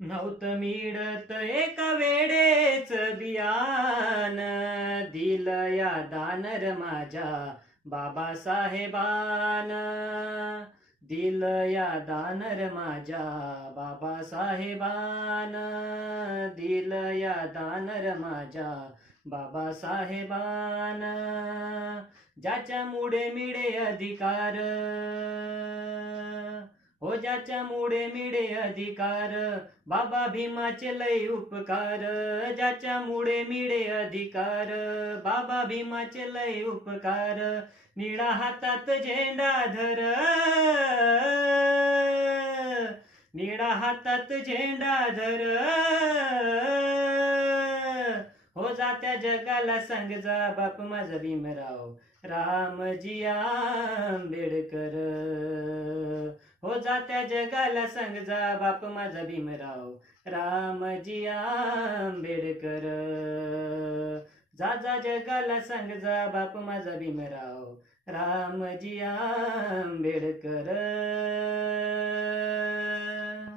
नव्हतं मिळत एका वेळेच बियान दिलं या दानर माझ्या बाबासाहेबान. दिलया दानर माझ्या बाबासाहेबान. दिलया दानर माझ्या बाबासाहेबान. ज्याच्या मुळे मिळे अधिकार. ज्याच्या मुळे मिळे अधिकार. बाबा भीमाचे लय उपकार. ज्याच्या मुळे मिळे अधिकार. बाबा भीमाचे लय उपकार. निळा हातात झेंडा धर. निळा हातात झेंडा धर. हो जात्या जगाला सांग जा बाप माझा भीमराव. रामजी आंबेडकर. हो जात्या जगाला सांग जा बाप माझा भीमराव. रामजी आंबेडकर. जा जा जगाला सांग जा बाप माझा भीमराव. रामजी आंबेडकर.